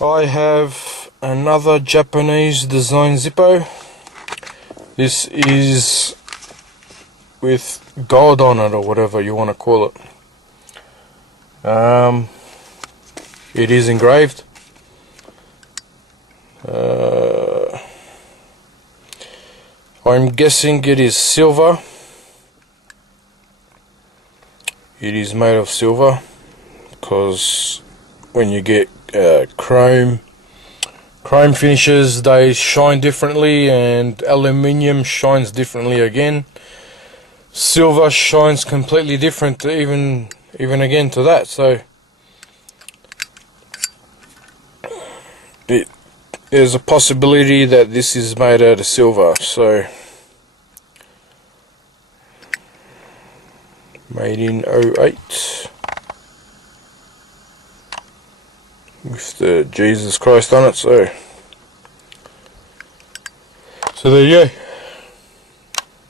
I have another Japanese design zippo. This is with gold on it, or whatever you want to call it. It is engraved. I'm guessing it is silver. It is made of silver because when you get chrome finishes, they shine differently, and aluminium shines differently again. Silver shines completely different even again to that, so there's a possibility that this is made out of silver. So made in 08 with the Jesus Christ on it, so there you go.